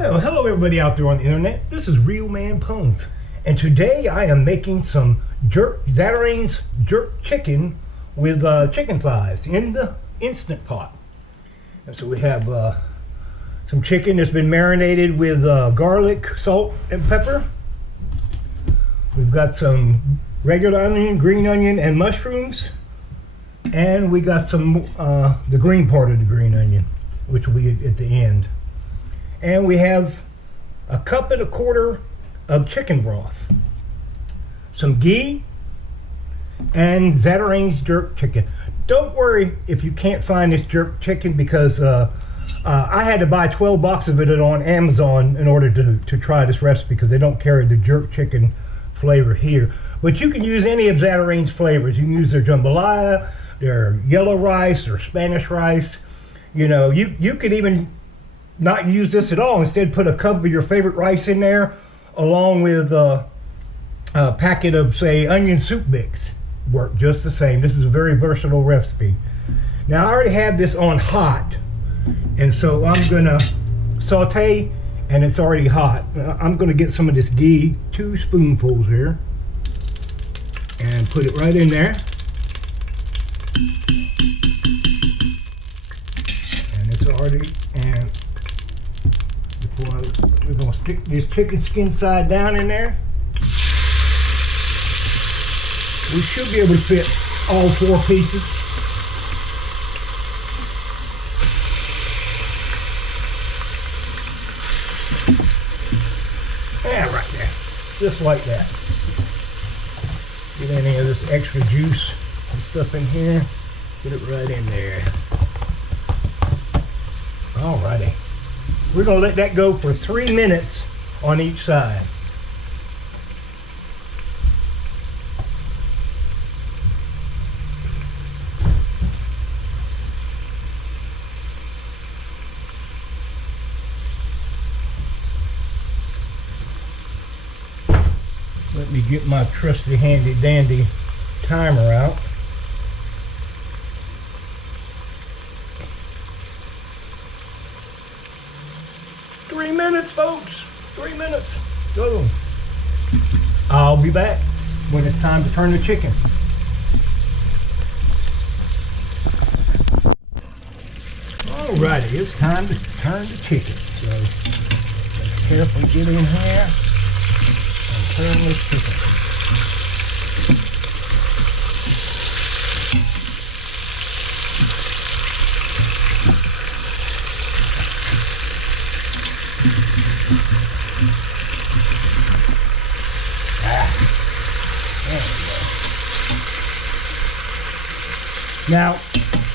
Well, hello everybody out there on the internet. This is RealmanPwns, and today I am making some Zatarain's jerk chicken with chicken thighs in the Instant Pot. And so we have some chicken that's been marinated with garlic, salt, and pepper. We've got some regular onion, green onion, and mushrooms, and we got some the green part of the green onion, which will be at the end. And we have a cup and a quarter of chicken broth, some ghee, and Zatarain's jerk chicken. Don't worry if you can't find this jerk chicken, because I had to buy 12 boxes of it on Amazon in order to try this recipe, because they don't carry the jerk chicken flavor here. But you can use any of Zatarain's flavors. You can use their jambalaya, their yellow rice, or Spanish rice. You know, you could even not use this at all. Instead, put a cup of your favorite rice in there, along with a packet of, say, onion soup mix. Work just the same. This is a very versatile recipe. Now, I already have this on hot, and so I'm gonna saute, and it's already hot. I'm gonna get some of this ghee, 2 spoonfuls here, and put it right in there. And it's already, and we're going to stick this chicken skin side down in there. We should be able to fit all 4 pieces. Yeah, right there. Just like that. Get any of this extra juice and stuff in here. Put it right in there. Alrighty. We're going to let that go for 3 minutes on each side. Let me get my trusty handy dandy timer out. Three minutes, folks. 3 minutes. Go. I'll be back when it's time to turn the chicken. Alrighty, it's time to turn the chicken. So let's carefully get in here and turn this chicken. Now,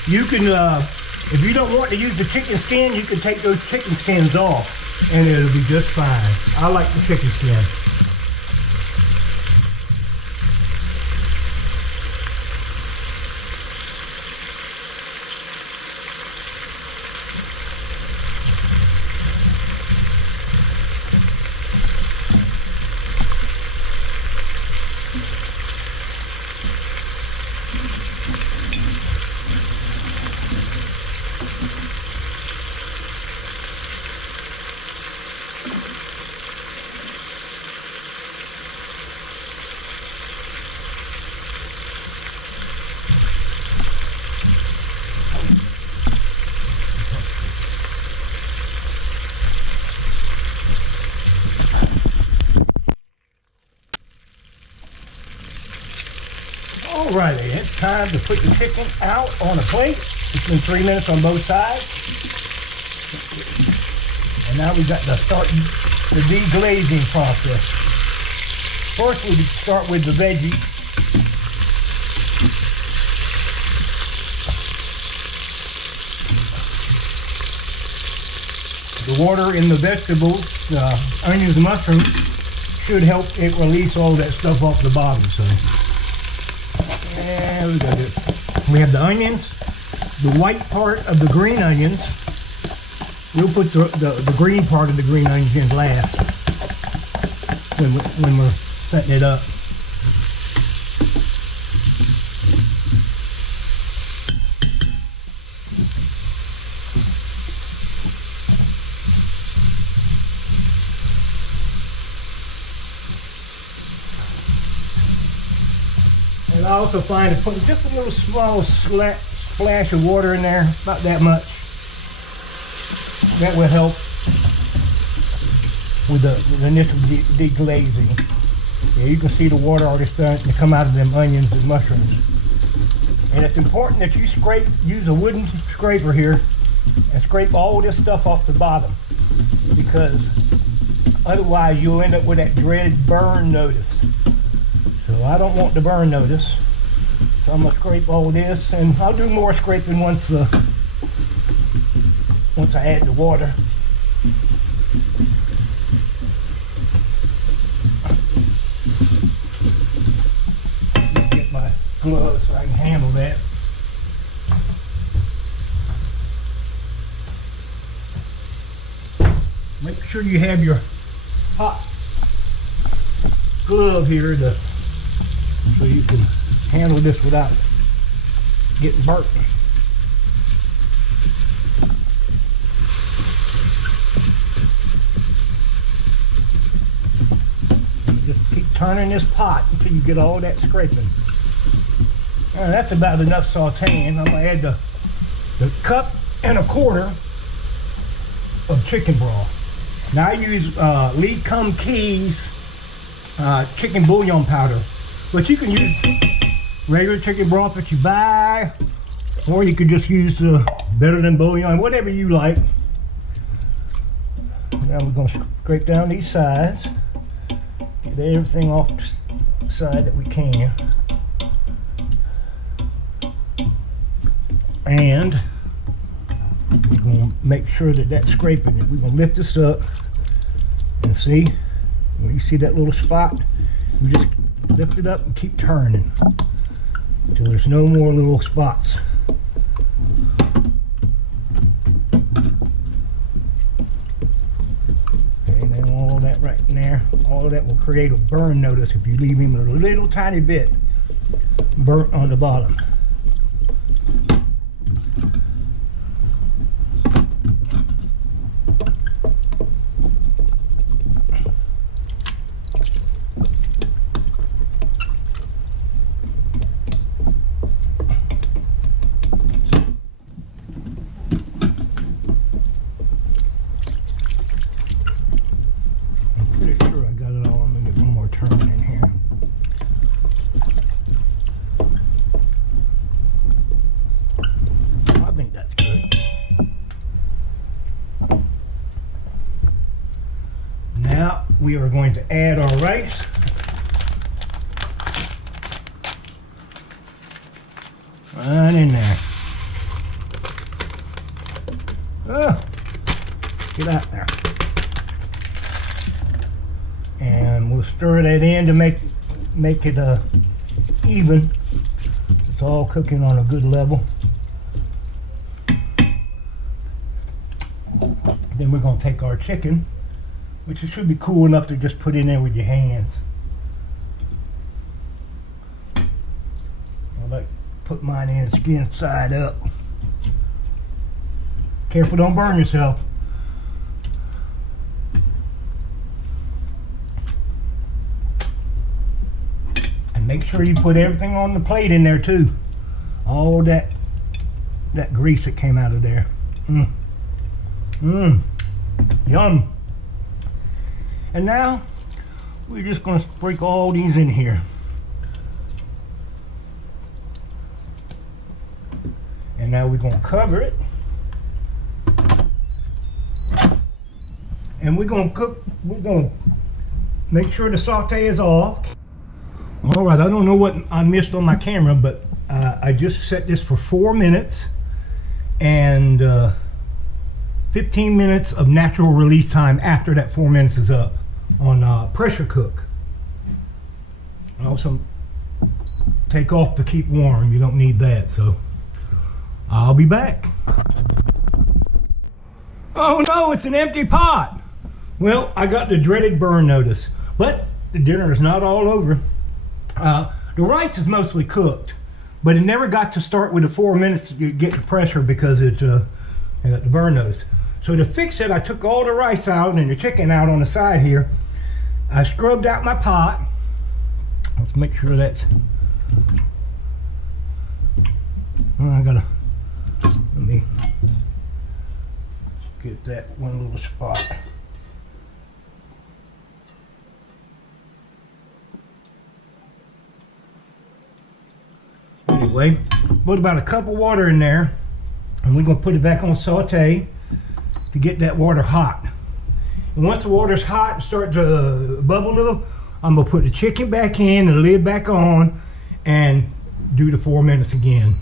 you can, if you don't want to use the chicken skin, you can take those chicken skins off, and it'll be just fine. I like the chicken skin. Alrighty, it's time to put the chicken out on a plate. It's been 3 minutes on both sides. And now we've got to start the deglazing process. First, we start with the veggies. The water in the vegetables, onions and mushrooms, should help it release all that stuff off the bottom. So. And we got it. We have the onions, the white part of the green onions. We'll put the green part of the green onions in last when we're setting it up. I also find that putting just a little small splash of water in there, about that much, that will help with the initial deglazing. Yeah, you can see the water already starting to come out of them onions and mushrooms. And it's important that you use a wooden scraper here and scrape all this stuff off the bottom, because otherwise you'll end up with that dreaded burn notice. So I don't want the burn notice. So I'm gonna scrape all this, and I'll do more scraping once I add the water. Get my gloves so I can handle that. Make sure you have your hot glove here so you can handle this without getting burnt. And just keep turning this pot until you get all that scraping. Now that's about enough sauteing. I'm gonna add the cup and a quarter of chicken broth. Now I use Lee Kum Kee's chicken bouillon powder, but you can use regular chicken broth that you buy, or you could just use Better Than Bouillon, whatever you like. Now we're going to scrape down these sides, get everything off the side that we can, and we're going to make sure that that's scraping it. We're going to lift this up and see, when you see that little spot, you just lift it up and keep turning until there's no more little spots. Okay, then all that right in there, all of that will create a burn notice if you leave him a little tiny bit burnt on the bottom. Now we are going to add our rice. Right in there. Oh, get out there. And we'll stir that in to make it even. It's all cooking on a good level. Then we're going to take our chicken, which it should be cool enough to just put in there with your hands. I like to put mine in skin side up. Careful, don't burn yourself. And make sure you put everything on the plate in there too. All that grease that came out of there. Yum. And now we're just going to sprinkle all these in here. And now we're going to cover it. And we're going to cook, we're going to make sure the saute is off. All right, I don't know what I missed on my camera, but I just set this for 4 minutes and 15 minutes of natural release time after that 4 minutes is up on pressure cook. Also take off to keep warm. You don't need that, so I'll be back. Oh no, it's an empty pot. Well, I got the dreaded burn notice, but the dinner is not all over. The rice is mostly cooked, but it never got to start with the 4 minutes to get the pressure because it got the burn notice. So to fix it, I took all the rice out and the chicken out on the side here. I scrubbed out my pot. Let's make sure that's Well, I gotta, let me get that one little spot. Anyway, put about a cup of water in there, and we're gonna put it back on saute to get that water hot. And once the water's hot and start to bubble a little, I'm gonna put the chicken back in and the lid back on and do the 4 minutes again.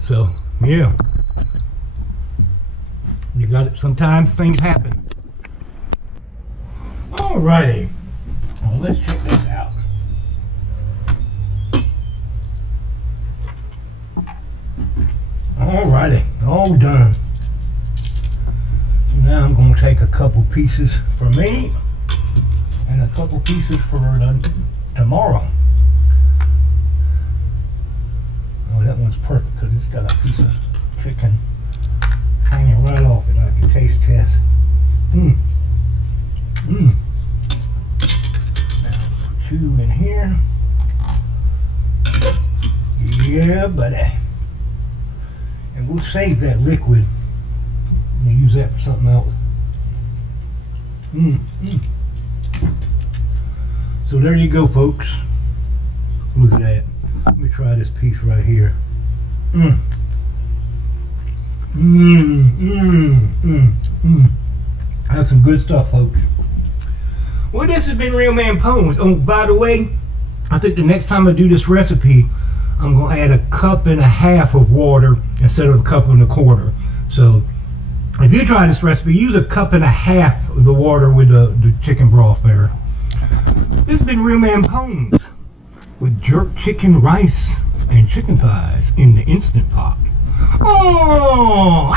So yeah, you got it. Sometimes things happen. Alrighty, well, let's check this out. Alrighty, all done. Now I'm going to take a couple pieces for me and a couple pieces for tomorrow. Oh, that one's perfect because it's got a piece of chicken hanging right off it. I can taste test. Now, put you in here. Yeah, buddy. And we'll save that liquid. We'll use that for something else. So there you go, folks. Look at that. Let me try this piece right here. That's some good stuff, folks. Well, this has been RealmanPwns. Oh, by the way, I think the next time I do this recipe, I'm going to add a cup and a half of water instead of a cup and a quarter. So if you try this recipe, use a cup and a half of the water with the chicken broth there. This has been RealmanPwns with jerk chicken, rice, and chicken thighs in the Instant Pot. Oh!